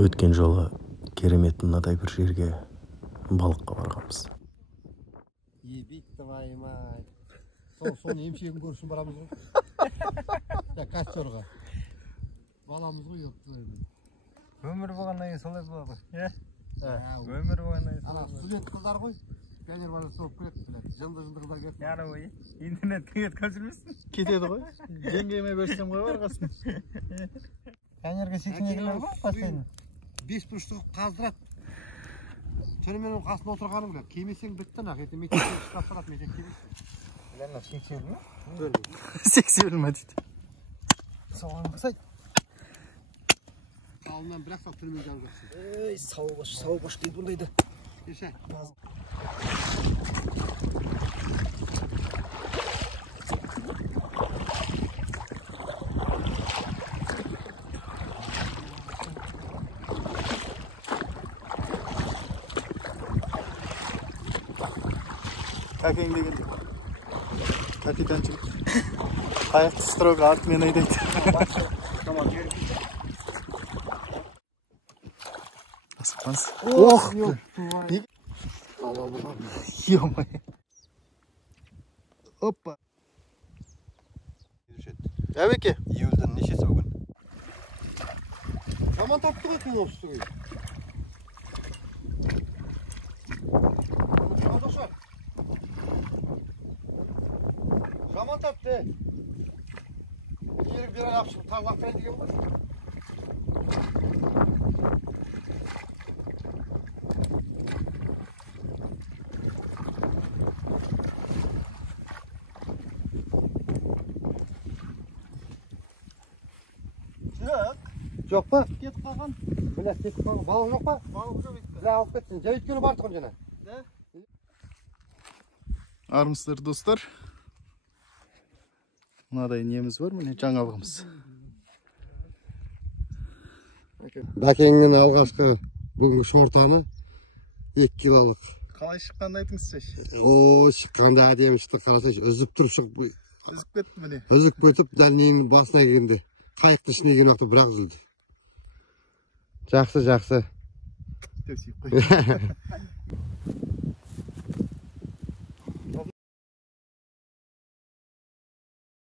Өткен жолы керемет мынадай бір жерге балыққа барғанбыз. Ебит твою мать. Соны емшегін көрсін барамыз ғой. Костёрға. Баламыз ғой өпті. Өмір болғаннан кейін солай болады. Өмір болғаннан кейін. Ана студент қыздар ғой. Пионер базар соғып келеді. Жынды қыздар келеді. Яра ғой. Интернетке көшірмесін. Кетеді ғой. Жеңгеме берсем ғой барғасын. Пионерге 80 келер ғой бассейн. 5 бұрышты қаздырады. Түнімен қасында отырғаның да кемесең бітті нақ. Ертең мектепке шығып тұрады мектеп келеді. Ләнна 80 ме? 80 ме дейді. Соған қысайды. Қалынан бір-ақ сал түнімен жанып жатсың. Ей, сау бош дейді бұндайды. Кеше. Кәкең деген капитан жігіт. Қайықты строго артымен айдайды. Асықпаңыз. Ох! Ё-моё. Оппа. Әбеке. Июльдің нешесі бүгін? Жаман тапты ғой күн осы түгей. Жаман тапты. Ерік берен ақшын тарлақтайын деген ғой. Жоқ па? Кетіп қалған. Міне кетіп қалған. Балық жоқ па? Балық жоқ етті. Бля алып кетсін. Жай өткені бар тұғын жена. Армысыздар достар. Мынадай неміз бар, міне жаңалығымыз. Бәкеңнің алғашқы бүгінгі шортаны 2 килолық. Қалай шыққанды айтыңыз сәш. О, шыққанда әдемі шықты. Қарасайшы, үзіп тұрып шығып. Үзіп кетті міне. Үзіп кетіп, дәл ненің басына келгенде. Қайықтың ішіне келген уақытта бірақ үзілді. Жақсы. Деп сүйіп қой.